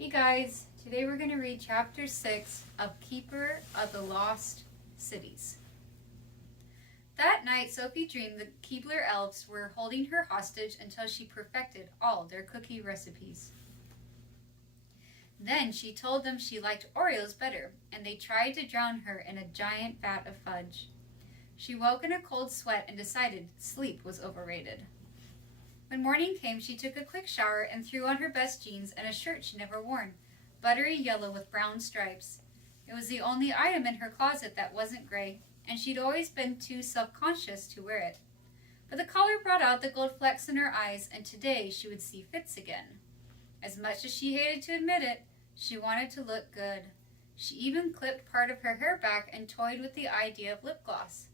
Hey guys, today we're going to read chapter 6 of Keeper of the Lost Cities. That night, Sophie dreamed the Keebler elves were holding her hostage until she perfected all their cookie recipes. Then she told them she liked Oreos better, and they tried to drown her in a giant vat of fudge. She woke in a cold sweat and decided sleep was overrated. When morning came, she took a quick shower and threw on her best jeans and a shirt she'd never worn, buttery yellow with brown stripes. It was the only item in her closet that wasn't gray, and she'd always been too self-conscious to wear it. But the collar brought out the gold flecks in her eyes, and today she would see fits again. As much as she hated to admit it, she wanted to look good. She even clipped part of her hair back and toyed with the idea of lip gloss.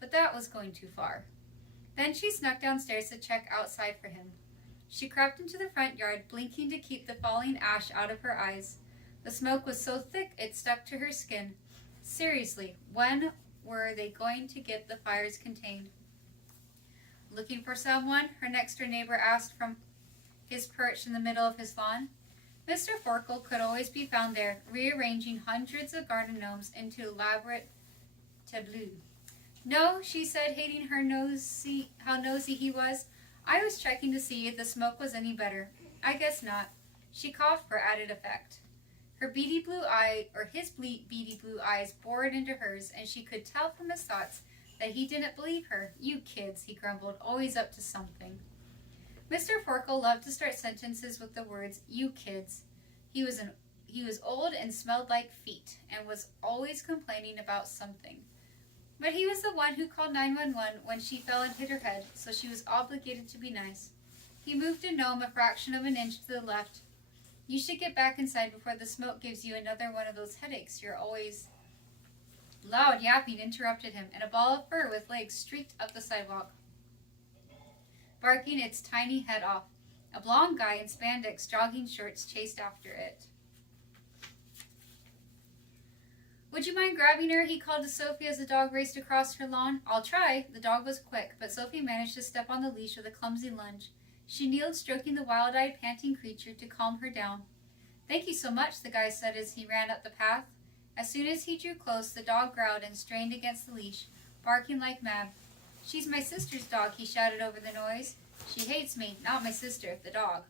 But that was going too far. Then she snuck downstairs to check outside for him. She crept into the front yard, blinking to keep the falling ash out of her eyes. The smoke was so thick it stuck to her skin. Seriously, when were they going to get the fires contained? Looking for someone? Her next-door neighbor asked from his perch in the middle of his lawn. Mr. Forkle could always be found there, rearranging hundreds of garden gnomes into elaborate tableaux. No, she said, hating how nosy he was. I was checking to see if the smoke was any better. I guess not. She coughed for added effect. His beady blue eyes bored into hers, and she could tell from his thoughts that he didn't believe her. You kids, he grumbled, always up to something. Mr. Forkle loved to start sentences with the words, you kids. He was old and smelled like feet, and was always complaining about something. But he was the one who called 911 when she fell and hit her head, so she was obligated to be nice. He moved a gnome a fraction of an inch to the left. You should get back inside before the smoke gives you another one of those headaches. You're always... Loud yapping interrupted him, and a ball of fur with legs streaked up the sidewalk, barking its tiny head off. A blond guy in spandex jogging shorts chased after it. Would you mind grabbing her? He called to Sophie as the dog raced across her lawn. I'll try. The dog was quick, but Sophie managed to step on the leash with a clumsy lunge. She kneeled, stroking the wild-eyed, panting creature to calm her down. Thank you so much, the guy said as he ran up the path. As soon as he drew close, the dog growled and strained against the leash, barking like mad. She's my sister's dog, he shouted over the noise. She hates me, not my sister, the dog,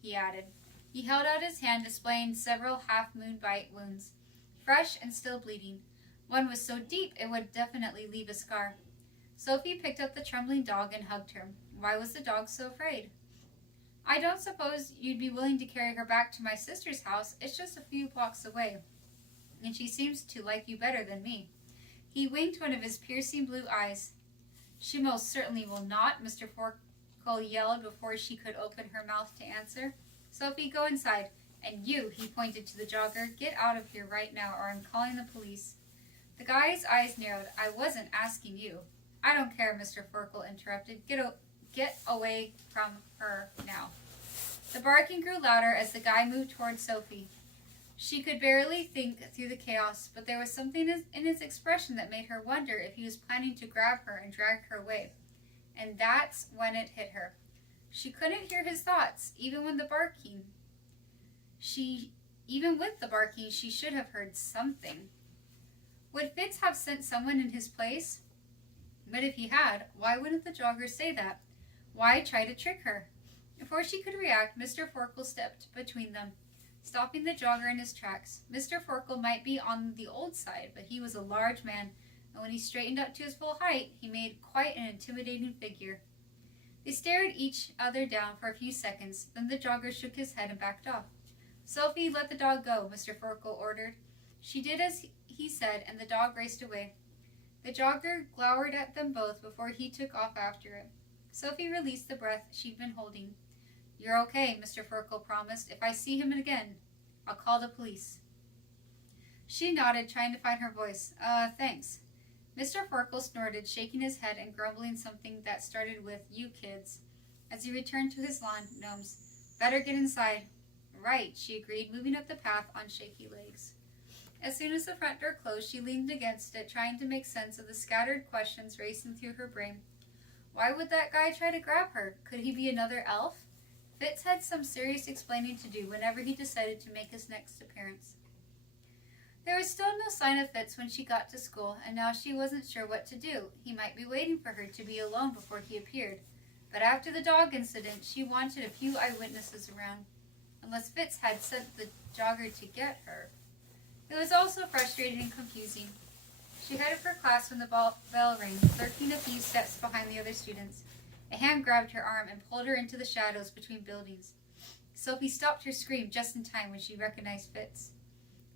he added. He held out his hand, displaying several half-moon bite wounds. Fresh and still bleeding. One was so deep it would definitely leave a scar. Sophie picked up the trembling dog and hugged her. Why was the dog so afraid? I don't suppose you'd be willing to carry her back to my sister's house. It's just a few blocks away, and she seems to like you better than me. He winked one of his piercing blue eyes. She most certainly will not, Mr. Forkle yelled before she could open her mouth to answer. Sophie, go inside. And you, he pointed to the jogger, get out of here right now or I'm calling the police. The guy's eyes narrowed. I wasn't asking you. I don't care, Mr. Forkle interrupted. Get away from her now. The barking grew louder as the guy moved toward Sophie. She could barely think through the chaos, but there was something in his expression that made her wonder if he was planning to grab her and drag her away. And that's when it hit her. She couldn't hear his thoughts, even with the barking, she should have heard something. Would Fitz have sent someone in his place? But if he had, why wouldn't the jogger say that? Why try to trick her? Before she could react, Mr. Forkle stepped between them, stopping the jogger in his tracks. Mr. Forkle might be on the old side, but he was a large man, and when he straightened up to his full height, he made quite an intimidating figure. They stared each other down for a few seconds, then the jogger shook his head and backed off. Sophie, let the dog go, Mr. Forkle ordered. She did as he said, and the dog raced away. The jogger glowered at them both before he took off after it. Sophie released the breath she'd been holding. You're okay, Mr. Forkle promised. If I see him again, I'll call the police. She nodded, trying to find her voice. Thanks. Mr. Forkle snorted, shaking his head and grumbling something that started with, you kids, as he returned to his lawn gnomes. Better get inside. Right, she agreed, moving up the path on shaky legs. As soon as the front door closed, she leaned against it, trying to make sense of the scattered questions racing through her brain. Why would that guy try to grab her? Could he be another elf? Fitz had some serious explaining to do whenever he decided to make his next appearance. There was still no sign of Fitz when she got to school, and now she wasn't sure what to do. He might be waiting for her to be alone before he appeared. But after the dog incident, she wanted a few eyewitnesses around, unless Fitz had sent the jogger to get her. It was also frustrating and confusing. She headed for class when the bell rang, lurking a few steps behind the other students. A hand grabbed her arm and pulled her into the shadows between buildings. Sophie stopped her scream just in time when she recognized Fitz.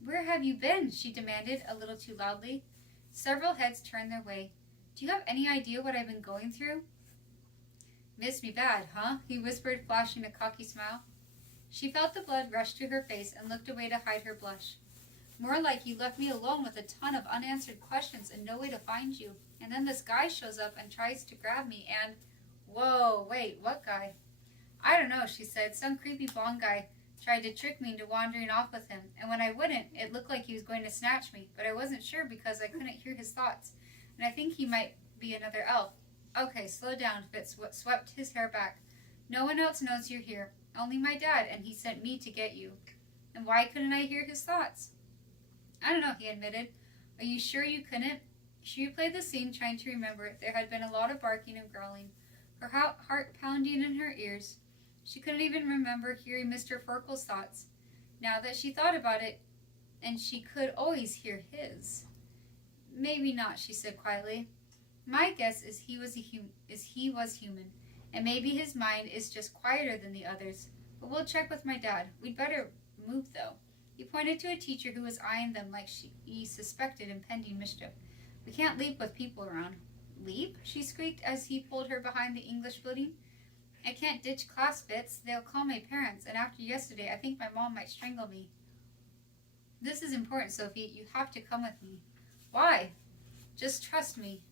"Where have you been?" she demanded, a little too loudly. Several heads turned their way. "Do you have any idea what I've been going through?" "Missed me bad, huh?" he whispered, flashing a cocky smile. She felt the blood rush to her face and looked away to hide her blush. "More like you left me alone with a ton of unanswered questions and no way to find you. And then this guy shows up and tries to grab me and..." "Whoa, wait, what guy?" "I don't know," she said. "Some creepy blonde guy tried to trick me into wandering off with him, and when I wouldn't, it looked like he was going to snatch me, but I wasn't sure because I couldn't hear his thoughts, and I think he might be another elf." "Okay, slow down," Fitz swept his hair back. "No one else knows you're here. Only my dad, and he sent me to get you." "And why couldn't I hear his thoughts?" "I don't know," he admitted. "Are you sure you couldn't?" She replayed the scene, trying to remember. There had been a lot of barking and growling, her heart pounding in her ears. She couldn't even remember hearing Mr. Farkle's thoughts. Now that she thought about it, and she could always hear his. "Maybe not," she said quietly. "My guess is he was human, and maybe his mind is just quieter than the others. But we'll check with my dad. We'd better move, though." He pointed to a teacher who was eyeing them like he suspected impending mischief. "We can't leap with people around." "Leap?" she squeaked as he pulled her behind the English building. "I can't ditch class, Fitz. They'll call my parents, and after yesterday, I think my mom might strangle me." "This is important, Sophie. You have to come with me." "Why?" "Just trust me."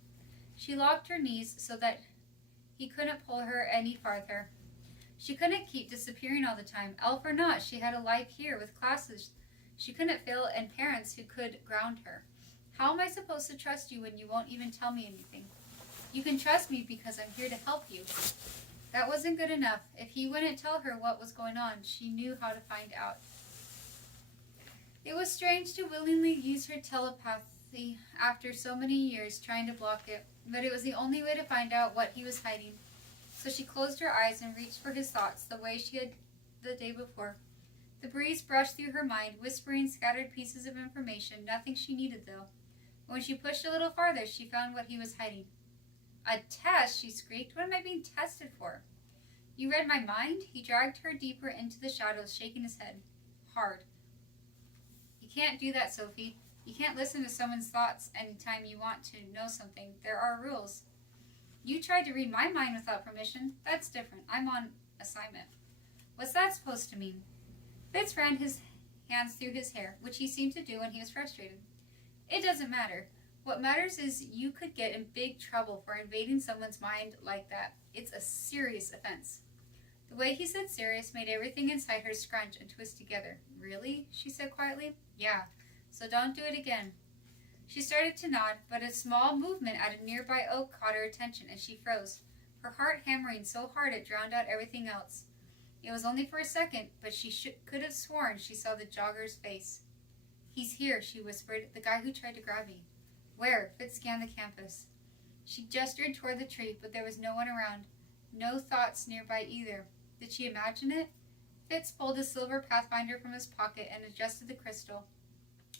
She locked her knees so that he couldn't pull her any farther. She couldn't keep disappearing all the time. Elf or not, she had a life here with classes she couldn't fail and parents who could ground her. "How am I supposed to trust you when you won't even tell me anything?" "You can trust me because I'm here to help you." That wasn't good enough. If he wouldn't tell her what was going on, she knew how to find out. It was strange to willingly use her telepathy after so many years trying to block it, but it was the only way to find out what he was hiding. So she closed her eyes and reached for his thoughts the way she had the day before. The breeze brushed through her mind, whispering scattered pieces of information, nothing she needed though. When she pushed a little farther, she found what he was hiding. "A test!" she squeaked. "What am I being tested for?" "You read my mind?" He dragged her deeper into the shadows, shaking his head hard. "You can't do that, Sophie. You can't listen to someone's thoughts anytime you want to know something. There are rules." "You tried to read my mind without permission. That's different. I'm on assignment." "What's that supposed to mean?" Fitz ran his hands through his hair, which he seemed to do when he was frustrated. "It doesn't matter. What matters is you could get in big trouble for invading someone's mind like that. It's a serious offense." The way he said serious made everything inside her scrunch and twist together. "Really?" she said quietly. "Yeah, so don't do it again." She started to nod, but a small movement at a nearby oak caught her attention, and she froze, her heart hammering so hard it drowned out everything else. It was only for a second, but she could have sworn she saw the jogger's face. "He's here," she whispered, "the guy who tried to grab me." "Where?" Fitz scanned the campus. She gestured toward the tree, but there was no one around. No thoughts nearby either. Did she imagine it? Fitz pulled a silver pathfinder from his pocket and adjusted the crystal.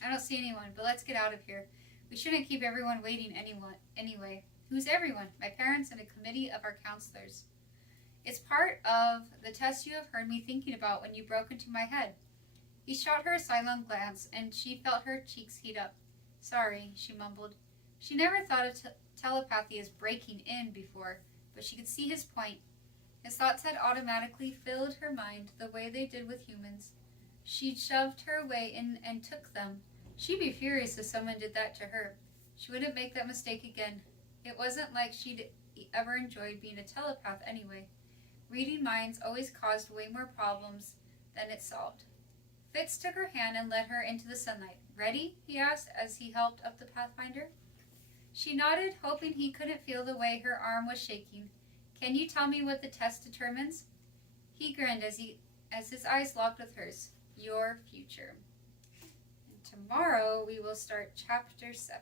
"I don't see anyone, but let's get out of here. We shouldn't keep everyone waiting anyway." "Who's everyone?" "My parents and a committee of our counselors." "It's part of the test you have heard me thinking about when you broke into my head." He shot her a sidelong glance, and she felt her cheeks heat up. "Sorry," she mumbled. She never thought of telepathy as breaking in before, but she could see his point. His thoughts had automatically filled her mind the way they did with humans. She'd shoved her away and took them. She'd be furious if someone did that to her. She wouldn't make that mistake again. It wasn't like she'd ever enjoyed being a telepath anyway. Reading minds always caused way more problems than it solved. Fitz took her hand and led her into the sunlight. "Ready?" he asked as he helped up the pathfinder. She nodded, hoping he couldn't feel the way her arm was shaking. "Can you tell me what the test determines?" He grinned as his eyes locked with hers. Your future. And tomorrow we will start chapter 7.